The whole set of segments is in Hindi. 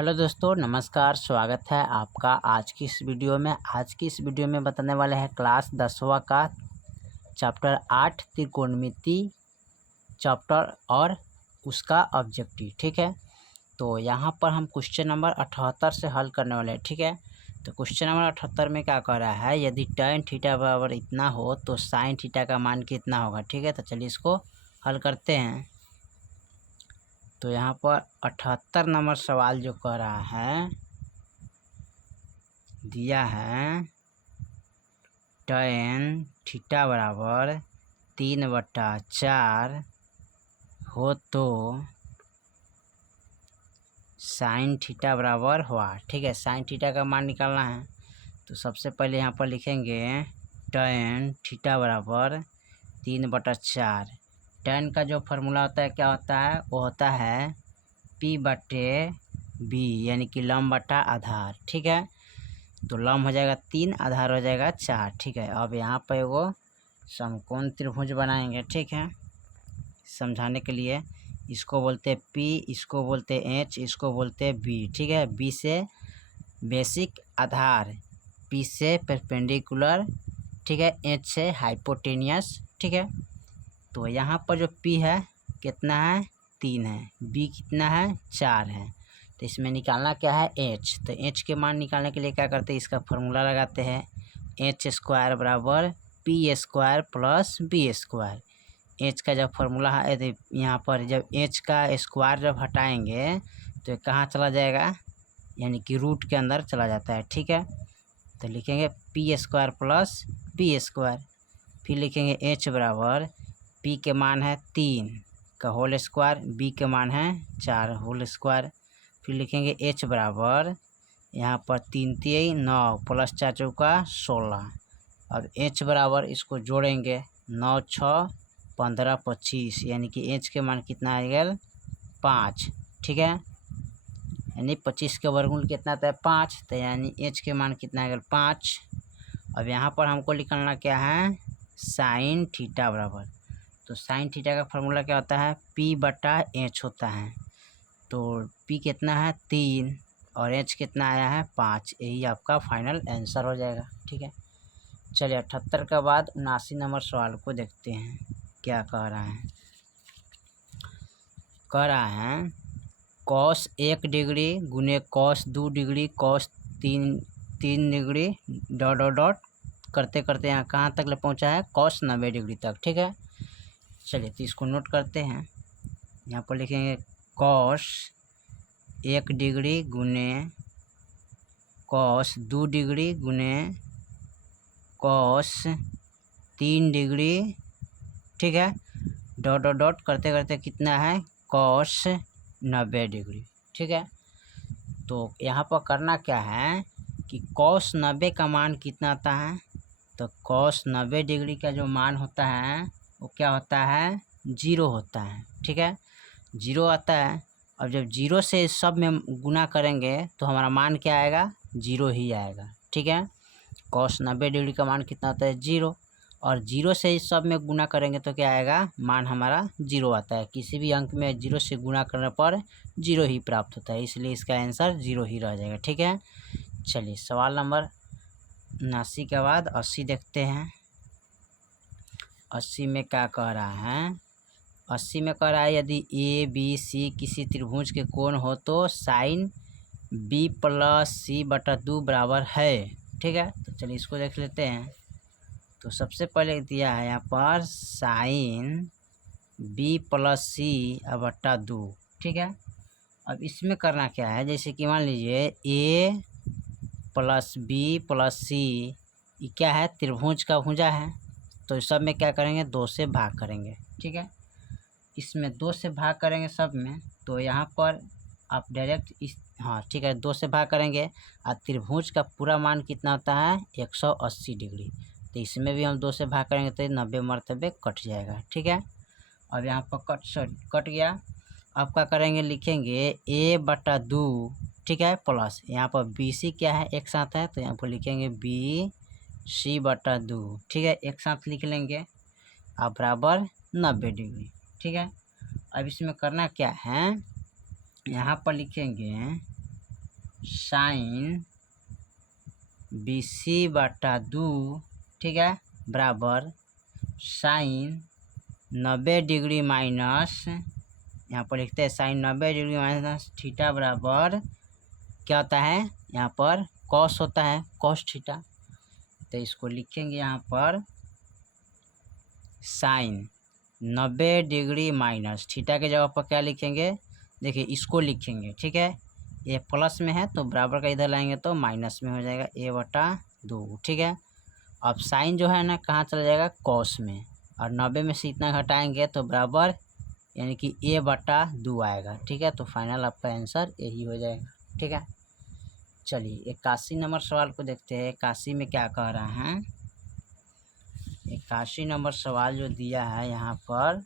हेलो दोस्तों, नमस्कार। स्वागत है आपका आज की इस वीडियो में। आज की इस वीडियो में बताने वाले हैं क्लास 10वां का चैप्टर 8 त्रिकोणमिति चैप्टर और उसका ऑब्जेक्टिव। ठीक है, तो यहाँ पर हम क्वेश्चन नंबर 78 से हल करने वाले हैं। ठीक है, तो क्वेश्चन नंबर 78 में क्या कह रहा है, यदि tan थीटा बराबर इतना हो तो sin थीटा का मान कितना होगा। ठीक है, तो चलिए इसको हल करते हैं। तो यहाँ पर 78 नंबर सवाल जो कह रहा है, दिया है tan थीटा बराबर 3/4 हो तो sin थीटा बराबर हुआ। ठीक है, sin थीटा का मान निकालना है। तो सबसे पहले यहाँ पर लिखेंगे tan थीटा बराबर 3/4। tan का जो फार्मूला होता है क्या होता है, वो होता है P/B, यानी कि लंब बटा आधार। ठीक है, तो लंब हो जाएगा 3, आधार हो जाएगा 4। ठीक है, अब यहाँ पर वो समकोण त्रिभुज बनाएंगे। ठीक है, समझाने के लिए इसको बोलते हैं P, इसको बोलते हैं H, इसको बोलते हैं B। ठीक है, B से बेसिक आधार, P से परपेंडिकुलर, ठीक है, H से हाइपोटेनियस। ठीक है, तो यहाँ पर जो P है कितना है, 3 है, B कितना है, 4 है। तो इसमें निकालना क्या है, H। तो H के मान निकालने के लिए क्या करते हैं, इसका फॉर्मूला लगाते हैं H² बराबर P² प्लस B²। H का जब फॉर्मूला है, यदि यहाँ पर जब H का स्क्वायर जब हटाएंगे तो कहाँ चला जाएगा, यानी कि रूट के अंदर चला जाता है। ठीक है, तो लिखेंगे P² प्लस B²। फिर लिखेंगे H बराबर P के मान है 3 का होल स्क्वायर, B के मान है 4 होल स्क्वायर। फिर लिखेंगे H बराबर यहाँ पर 3 3 9 प्लस 4 चौका 16। अब H बराबर इसको जोड़ेंगे 9 6 15 25, यानी कि H के मान कितना आएगा, 5। ठीक है, यानी 25 के वर्गमूल कितना आता है, 5। तो यानी H के मान कितना आएगा, 5। अब यहाँ पर हमको निकालना क्या है, साइन थीटा बराबर। तो साइन थीटा का फार्मूला क्या होता है, P/H होता है। तो P कितना है, 3, और H कितना आया है, 5। यही आपका फाइनल आंसर हो जाएगा। ठीक है, चलिए 78 के बाद 79 नंबर सवाल को देखते हैं क्या कह रहा है। कह रहा है cos 1 डिग्री गुने cos 2 degree cos 3 degree dot dot dot करते करते यहाँ कहाँ तक ले पहुँचा है, cos 90 डिग्री तक। ठीक है, चलिए तो इसको नोट करते हैं। यहाँ पर लिखेंगे cos 1 डिग्री गुने cos 2 डिग्री गुने cos 3 डिग्री। ठीक है, डॉट डॉट डॉट करते करते कितना है, cos 90 डिग्री। ठीक है, तो यहाँ पर करना क्या है कि cos 90 का मान कितना आता है, तो cos 90 डिग्री का जो मान होता है वो क्या होता है, 0 होता है। ठीक है, 0 आता है। अब जब 0 से सब में गुना करेंगे तो हमारा मान क्या आएगा, 0 ही आएगा। ठीक है, cos 90 डिग्री का मान कितना आता है, 0, और 0 से इस सब में गुना करेंगे तो क्या आएगा, मान हमारा 0 आता है। किसी भी अंक में 0 से गुना करने पर 0 ही प्राप्त होता है, इसलिए इसका आंसर 0 ही रह जाएगा। ठीक है, चलिए सवाल नंबर 79 के बाद 80 देखते हैं। 80 में क्या कह रहा है, 80 में कह रहा है यदि ABC किसी त्रिभुज के कोण हो तो साइन B + C/2 बराबर है। ठीक है, तो चलिए इसको देख लेते हैं। तो सबसे पहले दिया है यहाँ पर साइन B + C/2। ठीक है, अब इसमें करना क्या है, जैसे कि मान लीजिए A + B + C, ये क्या है, त्रिभुज का भुजा है। तो इस सब में क्या करेंगे, 2 से भाग करेंगे। ठीक है, इसमें 2 से भाग करेंगे सब में, तो यहाँ पर आप डायरेक्ट इस, हाँ ठीक है, 2 से भाग करेंगे। और त्रिभुज का पूरा मान कितना होता है, 180 डिग्री। तो इसमें भी हम 2 से भाग करेंगे तो 90 मरतबे कट जाएगा। ठीक है, अब यहाँ पर कट गया। अब क्या करेंगे, लिखेंगे A/2। ठीक है, प्लस यहाँ पर BC क्या है, एक साथ है, तो यहाँ पर लिखेंगे BC/2। ठीक है, एक साथ लिख लेंगे, अब बराबर 90 डिग्री। ठीक है, अब इसमें करना क्या है, यहाँ पर लिखेंगे साइन BC/2, ठीक है, बराबर साइन 90 डिग्री माइनस, यहाँ पर लिखते हैं साइन 90 डिग्री माइनस थीटा बराबर क्या होता है, यहाँ पर कॉस होता है, कॉस थीटा। तो इसको लिखेंगे यहाँ पर साइन 90 डिग्री माइनस थीटा के जगह पर क्या लिखेंगे, देखिए इसको लिखेंगे, ठीक है, ये प्लस में है तो बराबर का इधर लाएंगे तो माइनस में हो जाएगा A/2, ठीक है। अब साइन जो है ना कहाँ चला जाएगा, कॉस में, और 90 में से इतना घटाएंगे तो बराबर यानी कि A/2 आएगा, ठीक है। तो फाइनल आपका आंसर यही हो जाएगा, ठीक है। चलिए 81 नंबर सवाल को देखते हैं। 81 में क्या कह रहा है, 81 नंबर सवाल जो दिया है यहाँ पर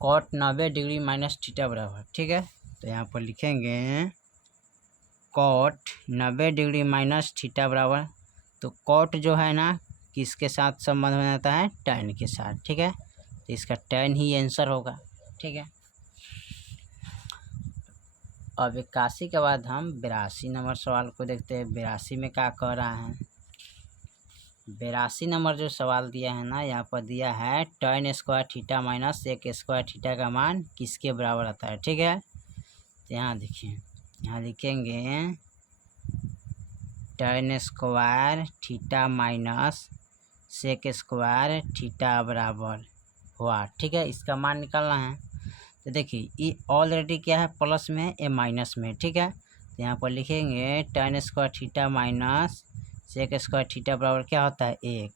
कॉट 90 डिग्री माइनस थीटा बराबर, ठीक है। तो यहाँ पर लिखेंगे कॉट 90 डिग्री माइनस थीटा बराबर, तो कॉट जो है ना किसके साथ संबंध हो जाता है, tan के साथ, ठीक है। तो इसका tan ही आंसर होगा, ठीक है। अब 81 के बाद हम 82 नंबर सवाल को देखते हैं। 82 में क्या कह रहा है, 82 नंबर जो सवाल दिया है ना, यहाँ पर दिया है tan square theta minus sec square theta का मान किसके बराबर आता है, ठीक है। तो यहाँ देखिए, यहाँ लिखेंगे tan square theta minus sec square theta बराबर हुआ, ठीक है। इसका मान निकालना है। तो देखिए ये ऑलरेडी क्या है, प्लस में है, ये माइनस में, ठीक है। तो यहाँ पर लिखेंगे tan square theta minus sec square theta बराबर क्या होता है, 1,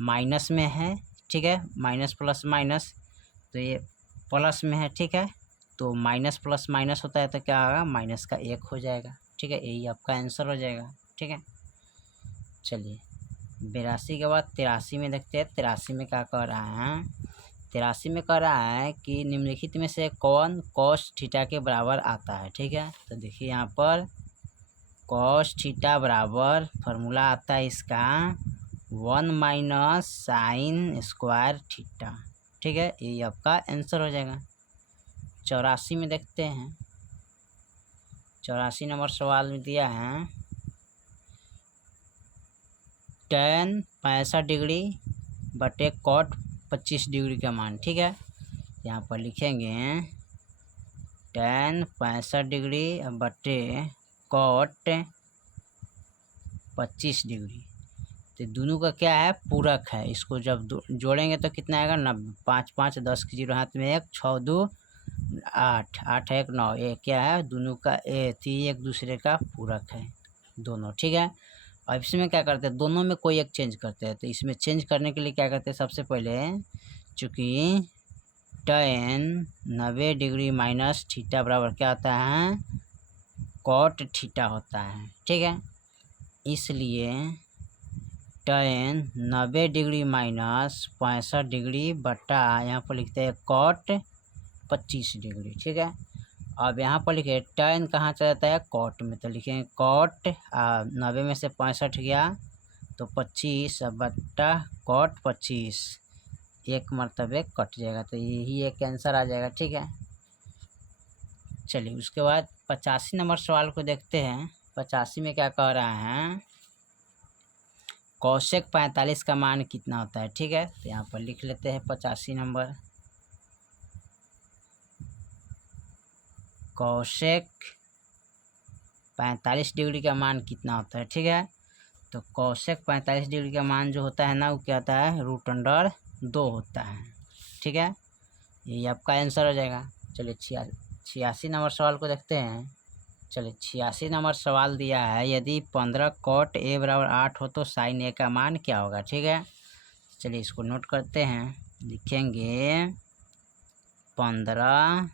माइनस में है, ठीक है, माइनस प्लस माइनस, तो ये प्लस में है, ठीक है। तो माइनस प्लस माइनस होता है तो क्या होगा, माइनस का 1 हो जाएगा, ठीक है। यही आपका आंसर हो जाएगा, ठीक है। चलिए 82 के बाद 83 में देखते हैं। 83 में क्या कह रहा है, 83 में कह रहा है कि निम्नलिखित में से कौन कॉस थीटा के बराबर आता है, ठीक है। तो देखिए यहाँ पर कॉस थीटा बराबर फार्मूला आता है इसका 1 माइनस साइन स्क्वायर थीटा, ठीक है। ये आपका आंसर हो जाएगा। 84 में देखते हैं। 84 नंबर सवाल में दिया है tan 65 डिग्री बटे कॉट 25 डिग्री का मान, ठीक है। यहाँ पर लिखेंगे tan 65 डिग्री बटे कॉट 25 डिग्री। तो दोनों का क्या है, पूरक है। इसको जब जोड़ेंगे तो कितना आएगा, 90, 5 5 10 के 0 हाथ में 1, 6 2 8, 8 1 9, ये क्या है, दोनों का एक दूसरे का पूरक है दोनों, ठीक है। अब इसमें क्या करते हैं, दोनों में कोई एक चेंज करते हैं। तो इसमें चेंज करने के लिए क्या करते हैं, सबसे पहले चूँकि tan 90 डिग्री माइनस थीटा बराबर क्या होता है, कॉट थीटा होता है, ठीक है। इसलिए tan 90 डिग्री माइनस 65 डिग्री बटा यहाँ पर लिखते हैं कॉट 25 डिग्री, ठीक है। अब यहाँ पर लिखे tan कहाँ चला जाता है, कॉट में, तो लिखेंगे कॉट 90 में से 65 गया तो 25 बट्टा कॉट 25, एक मरतबे कट जाएगा, तो यही एक आंसर आ जाएगा, ठीक है। चलिए उसके बाद 85 नंबर सवाल को देखते हैं। 85 में क्या कह रहा है, कौशेक 45 का मान कितना होता है, ठीक है। तो यहाँ पर लिख लेते हैं 85 नंबर, कौशेक 45 डिग्री का मान कितना होता है, ठीक है। तो कौशेक 45 डिग्री का मान जो होता है ना, वो क्या होता है, √2 होता है, ठीक है। यही आपका आंसर हो जाएगा। चलिए 86 नंबर सवाल को देखते हैं। चलिए 86 नंबर सवाल दिया है, यदि 15 कॉट A बराबर 8 हो तो साइन A का मान क्या होगा, ठीक है। चलिए इसको नोट करते हैं। लिखेंगे 15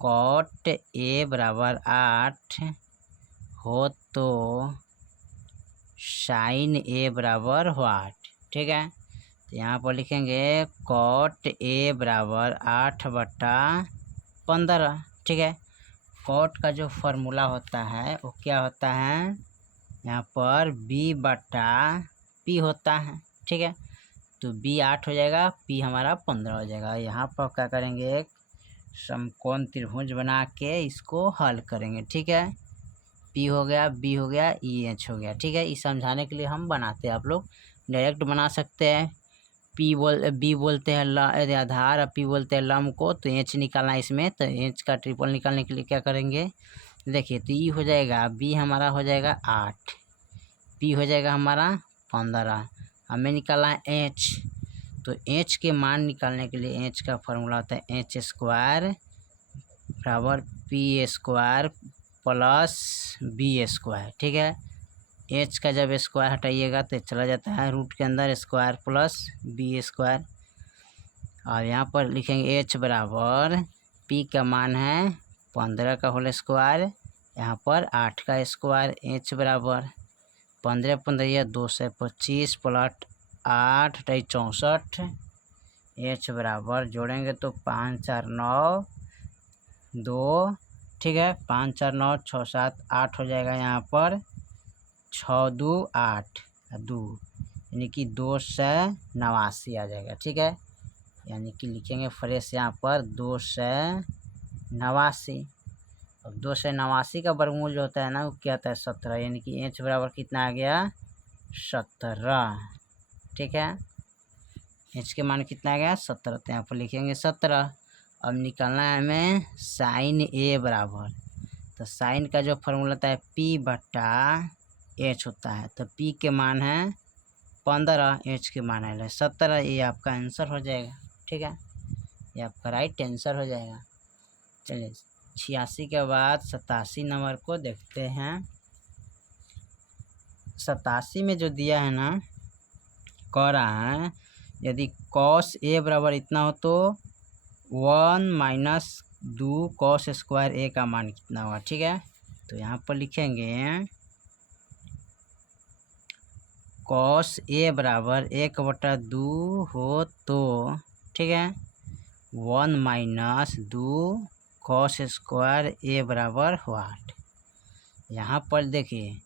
कॉट A बराबर 8 हो तो साइन A बराबर व्हाट, ठीक है। तो यहाँ पर लिखेंगे कॉट A बराबर 8/15, ठीक है। कॉट का जो फार्मूला होता है वो क्या होता है, यहाँ पर B/P होता है, ठीक है। तो B 8 हो जाएगा, P हमारा 15 हो जाएगा। यहाँ पर क्या करेंगे, समकोण त्रिभुज बना के इसको हल करेंगे। ठीक है, पी हो गया, बी हो गया, ई एच हो गया। ठीक है, इस समझाने के लिए हम बनाते हैं, आप लोग डायरेक्ट बना सकते हैं। बी बोलते हैं आधार, और पी बोलते हैं लंब को, तो एच निकालना है इसमें। तो एच का ट्रिपल निकालने के लिए क्या करेंगे, देखिए, तो ई हो जाएगा, बी हमारा हो जाएगा 8, पी हो जाएगा हमारा 15, हमें निकालना है एच। तो एच के मान निकालने के लिए एच का फॉर्मूला होता है एच स्क्वायर बराबर P square plus B square. ठीक है, एच का जब स्क्वायर हटाइएगा तो चला जाता है रूट के अंदर, स्क्वायर प्लस बी स्क्वायर। और यहाँ पर लिखेंगे एच बराबर पी का मान है 15 का होल स्क्वायर, यहाँ पर 8 का स्क्वायर। एच बराबर 15 15 225 प्लस 8 64। एच बराबर जोड़ेंगे तो 5 4 9 2, ठीक है, 5 4 9 6 7 8 हो जाएगा। यहाँ पर 6 2 8 2, यानी कि 289 आ जाएगा। ठीक है, यानी कि लिखेंगे फ्रेश यहाँ पर 289। अब 289 का वर्गमूल जो होता है ना, वो क्या होता है 17, यानी कि एच बराबर कितना आ गया 17। ठीक है, एच के मान कितना आ गया 17, तो यहाँ पर लिखेंगे 17। अब निकालना है हमें साइन ए बराबर, तो साइन का जो फॉर्मूला होता है पी बट्टा एच होता है। तो पी के मान है 15, एच के मान है 17, ये आपका आंसर हो जाएगा। ठीक है, ये आपका राइट आंसर हो जाएगा। चलिए 86 के बाद 87 नंबर को देखते हैं। 87 में जो दिया है ना, कह रहा है यदि कॉस ए बराबर इतना हो तो 1 - 2 कॉस स्क्वायर ए का मान कितना हुआ। ठीक है, तो यहाँ पर लिखेंगे कॉस ए बराबर 1/2 हो तो, ठीक है, 1 - 2 कॉस स्क्वायर ए बराबर 8। यहाँ पर देखिए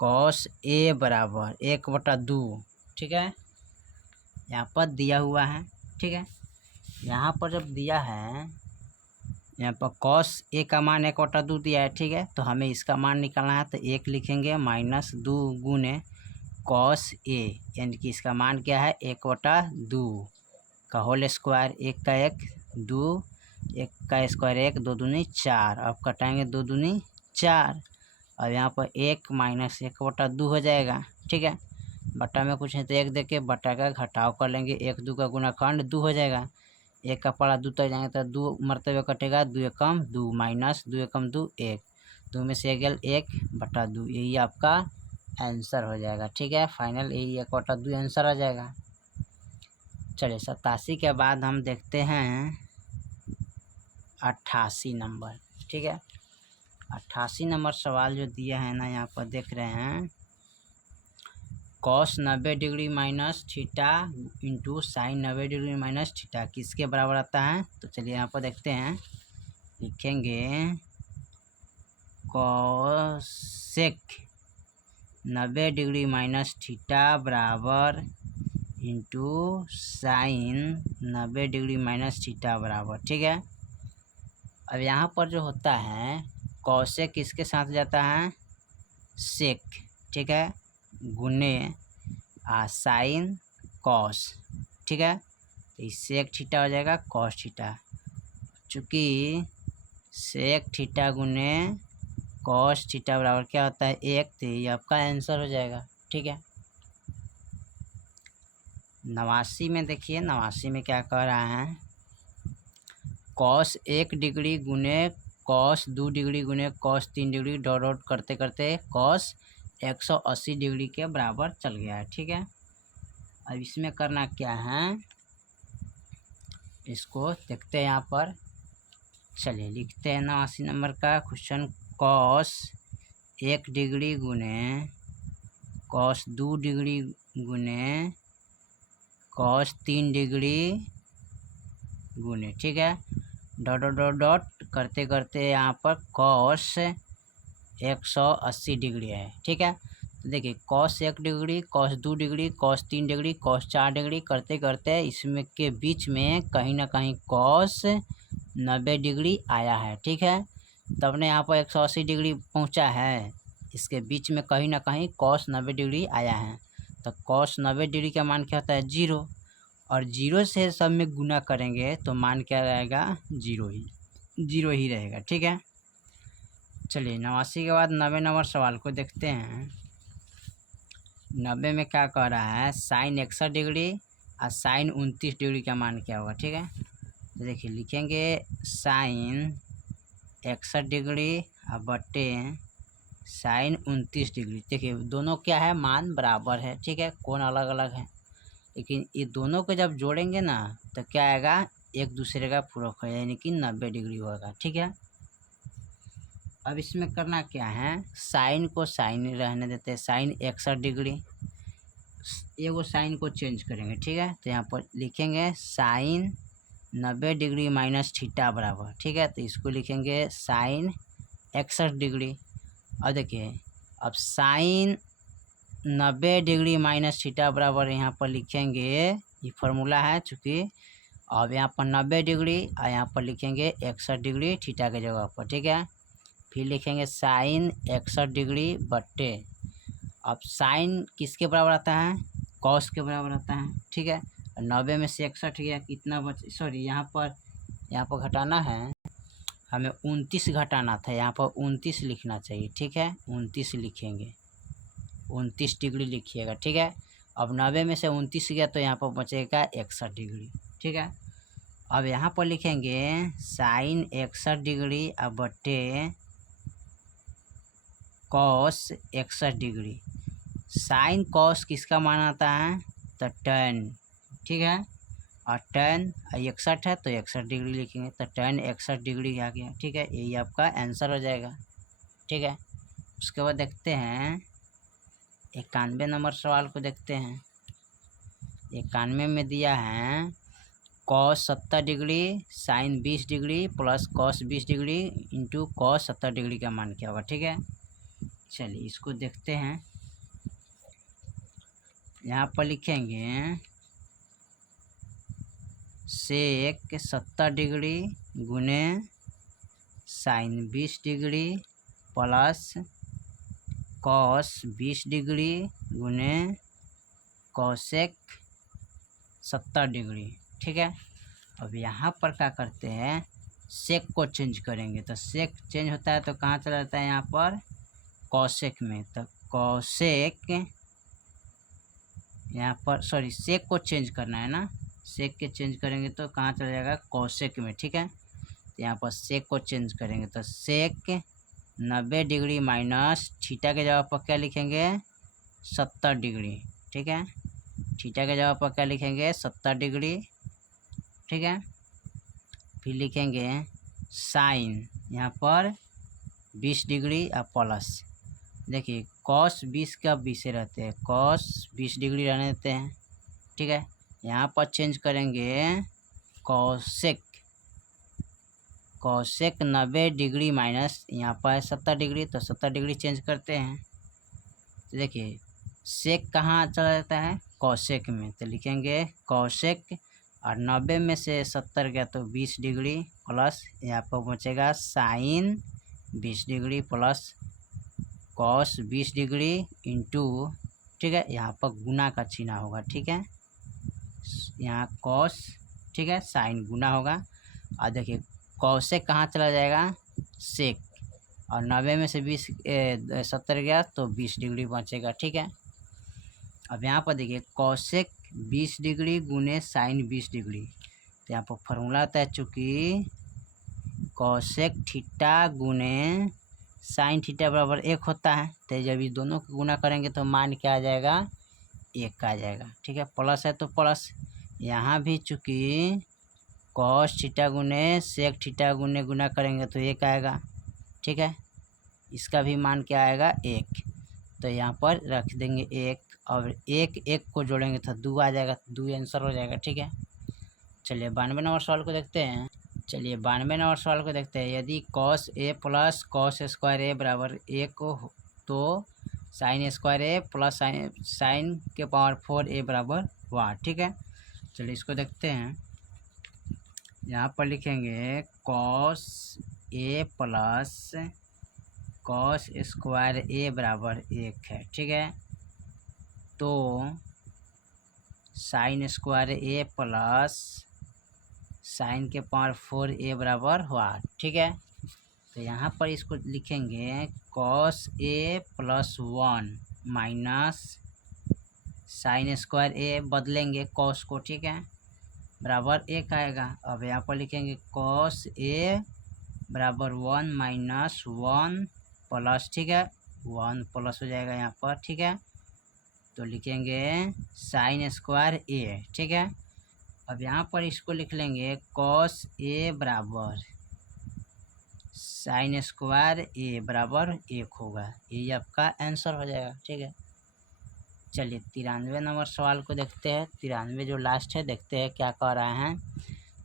कॉस ए बराबर 1/2, ठीक है, यहाँ पर दिया हुआ है। ठीक है, यहाँ पर जब दिया है, यहाँ पर कॉस ए का मान 1/2 दिया है। ठीक है, तो हमें इसका मान निकालना है, तो 1 लिखेंगे -2 गुने कॉस ए, यानी कि इसका मान क्या है 1/2 का होल स्क्वायर, 1 का 1 2, 1 का स्क्वायर 1, 2 दूनी 4, अब कटाएंगे 2 दूनी 4, और यहाँ पर 1 - 1/2 हो जाएगा। ठीक है, बटा में कुछ है तो 1 देके बटा का घटाव कर लेंगे, 1 2 का गुणाखंड 2 हो जाएगा, 1 का पड़ा 2 तक जाएंगे तो 2 मरते कटेगा, 2 एकम 2 -2 एकम 2 1, 2 में से 1/2, यही आपका आंसर हो जाएगा। ठीक है, फाइनल यही 1/2 आंसर आ जाएगा। चलिए 87 के बाद हम देखते हैं 88 नंबर। ठीक है, 88 नंबर सवाल जो दिया है ना, यहाँ पर देख रहे हैं cos 90 degree minus theta into sine 90 degree minus theta किसके बराबर आता है। तो चलिए यहाँ पर देखते हैं, लिखेंगे कॉसेक 90 डिग्री माइनस थीटा बराबर into sine 90 degree minus theta बराबर। ठीक है, अब यहाँ पर जो होता है कॉसेक किसके साथ जाता है सेक, ठीक है, गुने साइन कॉस। ठीक है, तो सेक थीटा हो जाएगा कॉस थीटा, चूँकि सेक थीटा गुने कॉस थीटा बराबर क्या होता है 1, तो ये आपका आंसर हो जाएगा। ठीक है, 89 में देखिए, 89 में क्या कह रहा है कॉस 1 डिग्री गुने कॉस 2 डिग्री गुने कॉस 3 डिग्री डॉट डॉट करते करते कॉस 180 डिग्री के बराबर चल गया है। ठीक है, अब इसमें करना क्या है, इसको देखते हैं यहाँ पर। चलिए लिखते हैं 89 नंबर का क्वेश्चन, कॉस 1 डिग्री गुने कॉस 2 डिग्री गुने कॉस 3 डिग्री गुने, ठीक है, डॉट डॉट डॉट डॉट करते करते यहाँ पर कॉस 180 डिग्री है। ठीक है, तो देखिए cos 1 degree cos 2 degree cos 3 degree cos 4 degree करते करते इसमें के बीच में कहीं ना कहीं कॉस 90 डिग्री आया है, ठीक है। तब ने यहाँ पर 180 डिग्री पहुँचा है, इसके बीच में कहीं ना कहीं cos 90 डिग्री आया है। तो cos 90 डिग्री का मान क्या होता है 0, और 0 से सब में गुना करेंगे तो मान क्या रहेगा 0 ही रहेगा, ठीक है। चलिए 89 के बाद 90 नंबर सवाल को देखते हैं। 90 में क्या कह रहा है, साइन 61 डिग्री और साइन 29 डिग्री का मान क्या होगा, ठीक है। तो देखिए लिखेंगे साइन 61 डिग्री और बटे साइन 29 डिग्री। देखिए दोनों क्या है, मान बराबर है, ठीक है, कोण अलग अलग है, लेकिन ये दोनों को जब जोड़ेंगे ना तो क्या आएगा, एक दूसरे का पूरक है, यानी कि 90 डिग्री होगा, ठीक है। अब इसमें करना क्या है, साइन को साइन रहने देते हैं, साइन 61 डिग्री, एगो साइन को चेंज करेंगे, ठीक है। तो यहाँ पर लिखेंगे साइन 90 डिग्री माइनस थीटा बराबर, ठीक है। तो इसको लिखेंगे साइन 61 डिग्री। अब देखिए, अब साइन 90 डिग्री माइनस थीटा बराबर यहाँ पर लिखेंगे, ये फार्मूला है चूँकि। अब यहाँ पर 90 डिग्री और यहाँ पर लिखेंगे 61 डिग्री थीटा के जगह पर, ठीक है। फिर लिखेंगे साइन 61 डिग्री बट्टे, अब साइन किसके बराबर आता है, कॉस के बराबर आता है, ठीक है। 90 में से 61 गया, कितना बच, सॉरी यहाँ पर घटाना है, हमें 29 घटाना था, यहाँ पर 29 लिखना चाहिए, ठीक है। 29 लिखेंगे, 29 डिग्री लिखिएगा, ठीक है। अब 90 में से 29 गया तो यहाँ पर बचेगा 61 डिग्री, ठीक है। अब यहाँ पर लिखेंगे साइन 61 डिग्री अब बट्टे कॉस 61 डिग्री। साइन कॉस किसका मान आता है, तो tan, ठीक है, और tan 61 है तो 61 डिग्री लिखेंगे, तो tan 61 डिग्री आ गया, ठीक है। यही आपका आंसर हो जाएगा, ठीक है। उसके बाद देखते हैं 91 नंबर सवाल को देखते हैं। 91 में दिया है cos 70 degree sine 20 degree plus cos 20 degree into cos 70 degree का मान क्या होगा, ठीक है। चलिए इसको देखते हैं। यहाँ पर लिखेंगे सेक 70 डिग्री गुने sine 20 degree plus cos 20 degree गुने कॉसेक 70 डिग्री, ठीक है। अब यहाँ पर क्या करते हैं, सेक को चेंज करेंगे, तो सेक चेंज होता है तो कहाँ चला जाता है, यहाँ पर कॉसेक में, तो कॉसेक यहाँ पर, सॉरी सेक को चेंज करना है ना, सेक के चेंज करेंगे तो कहाँ चला जाएगा, कॉसेक में, ठीक है। तो यहाँ पर सेक को चेंज करेंगे तो सेक 90 डिग्री माइनस थीटा के जगह पर क्या लिखेंगे 70 डिग्री, ठीक है। थीटा के जगह पर क्या लिखेंगे 70 डिग्री, ठीक है। फिर लिखेंगे साइन यहाँ पर 20 डिग्री और प्लस, देखिए कॉस 20 का 20 रहते हैं, कॉस 20 डिग्री रहने देते हैं, ठीक है। यहाँ पर चेंज करेंगे कॉसेक 90 डिग्री माइनस यहाँ पर 70 डिग्री, तो 70 डिग्री चेंज करते हैं, तो देखिए सेक कहाँ चला जाता है, कॉसेक में, तो लिखेंगे कॉसेक, और 90 में से 70 गया तो 20 डिग्री प्लस यहाँ पर बचेगा sine 20 degree plus cos 20 degree into, ठीक है, यहाँ पर गुना का चिन्ह होगा, ठीक है, यहाँ कॉस, ठीक है, साइन गुना होगा, और देखिए कॉसेक कहाँ चला जाएगा सेक, और 90 में से 70 गया तो 20 डिग्री बचेगा, ठीक है। अब यहाँ पर देखिए कॉसेक 20 डिग्री गुने साइन 20 डिग्री, तो यहाँ पर फार्मूला आता है, चूँकि कॉसेक थीटा गुने साइन थीटा बराबर 1 होता है, तो जब इस दोनों को गुना करेंगे तो मान क्या आ जाएगा 1 आ जाएगा, ठीक है। प्लस है तो प्लस, यहाँ भी चूँकि कॉस थीटा गुने सेक थीटा गुने गुना करेंगे तो 1 आएगा, ठीक है। इसका भी मान क्या आएगा 1, तो यहाँ पर रख देंगे 1, और 1 को जोड़ेंगे तो 2 आ जाएगा, 2 आंसर हो जाएगा, ठीक है। चलिए 92 नंबर सवाल को देखते हैं। चलिए 92 नंबर सवाल को देखते हैं। यदि cos A plus cos square ए बराबर 1 तो साइन स्क्वायर ए प्लस साइन के पावर 4 ए बराबर 1, ठीक है। चलिए इसको देखते हैं। यहाँ पर लिखेंगे cos A plus cos square ए बराबर 1 है, ठीक है। तो साइन स्क्वायर ए प्लस साइन के पावर 4a बराबर हुआ, ठीक है। तो यहाँ पर इसको लिखेंगे cos A plus 1 minus sine square ए, बदलेंगे कॉस को, ठीक है, बराबर 1 आएगा। अब यहाँ पर लिखेंगे कॉस ए बराबर 1 माइनस 1 प्लस, ठीक है, 1 प्लस हो जाएगा यहाँ पर, ठीक है। तो लिखेंगे साइन स्क्वायर ए, ठीक है। अब यहाँ पर इसको लिख लेंगे कॉस ए बराबर साइन स्क्वायर ए बराबर 1 होगा, ये आपका आंसर हो जाएगा, ठीक है। चलिए 93 नंबर सवाल को देखते हैं। 93 जो लास्ट है, देखते हैं क्या कह रहा है।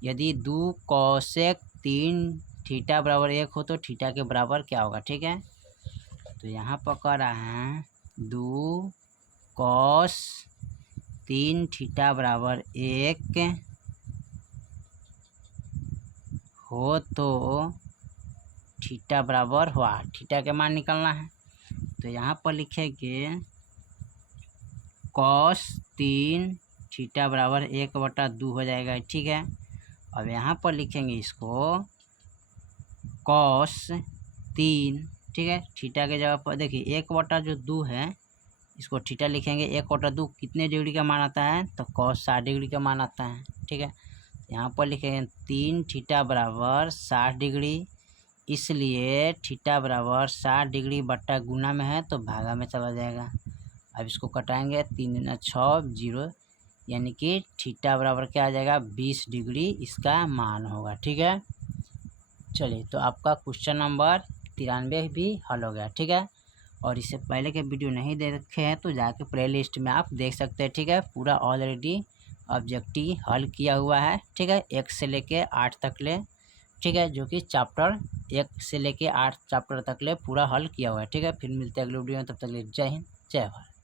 यदि 2 कॉसेक 3 थीटा बराबर 1 हो तो थीटा के बराबर क्या होगा, ठीक है। तो यहाँ पर कह रहा है 2 कॉस 3 थीटा बराबर 1 हो तो थीटा बराबर हुआ, थीटा के मान निकालना है। तो यहाँ पर लिखेंगे कॉस 3 थीटा बराबर 1/2 हो जाएगा, ठीक है। अब यहाँ पर लिखेंगे इसको कॉस 3, ठीक है, थीटा के जगह पर देखिए 1/2 है, इसको थीटा लिखेंगे। 1/2 कितने डिग्री का मान आता है, तो cos 60 डिग्री का मान आता है, ठीक है। यहाँ पर लिखेंगे 3 थीटा बराबर 60 डिग्री, इसलिए थीटा बराबर 60 डिग्री बट्टा गुना में है तो भागा में चला जाएगा। अब इसको कटाएंगे, 3 × 6 0, यानी कि थीटा बराबर क्या आ जाएगा 20 डिग्री इसका मान होगा, ठीक है। चलिए तो आपका क्वेश्चन नंबर 93 भी हल हो गया, ठीक है। और इससे पहले के वीडियो नहीं देखे हैं तो जाके प्ले लिस्ट में आप देख सकते हैं, ठीक है। पूरा ऑलरेडी ऑब्जेक्टिव हल किया हुआ है, ठीक है, 1 से लेके 8 तक ले, ठीक है, जो कि चैप्टर 1 से लेके 8 चैप्टर तक ले पूरा हल किया हुआ है, ठीक है। फिर मिलते हैं अगले वीडियो में, तब तक ले जय हिंद जय भारत।